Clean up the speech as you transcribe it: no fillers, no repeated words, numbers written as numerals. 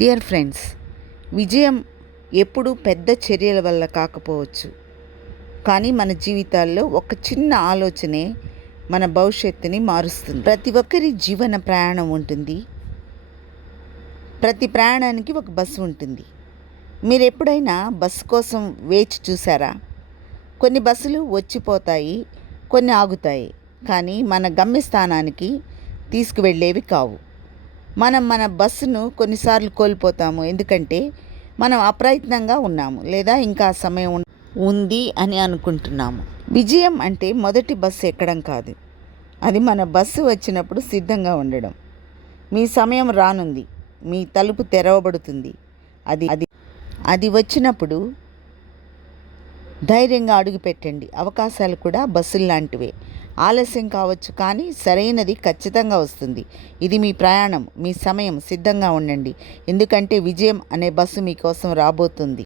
Dear friends, విజయం ఎప్పుడూ పెద్ద చర్యల వల్ల కాకపోవచ్చు, కానీ మన జీవితాల్లో ఒక చిన్న ఆలోచనే మన భవిష్యత్తుని మారుస్తుంది. ప్రతి ఒక్కరి జీవన ప్రయాణం ఉంటుంది. ప్రతి ప్రయాణానికి ఒక బస్సు ఉంటుంది. మీరు ఎప్పుడైనా బస్సు కోసం వేచి చూసారా? కొన్ని బస్సులు వచ్చిపోతాయి, కొన్ని ఆగుతాయి, కానీ మన గమ్యస్థానానికి తీసుకువెళ్ళేవి కావు. మనం మన బస్సును కొన్నిసార్లు కోల్పోతాము, ఎందుకంటే మనం అప్రయత్నంగా ఉన్నాము లేదా ఇంకా సమయం ఉంది అని అనుకుంటున్నాము. విజయం అంటే మొదటి బస్సు ఎక్కడం కాదు, అది మన బస్సు వచ్చినప్పుడు సిద్ధంగా ఉండడం. మీ సమయం రానుంది, మీ తలుపు తెరవబడుతుంది. అది వచ్చినప్పుడు ధైర్యంగా అడుగుపెట్టండి. అవకాశాలు కూడా బస్సులు లాంటివే. ఆలస్యం కావచ్చు, కానీ సరైనది ఖచ్చితంగా వస్తుంది. ఇది మీ ప్రయాణం, మీ సమయం. సిద్ధంగా ఉండండి, ఎందుకంటే విజయం అనే బస్సు మీకోసం రాబోతుంది.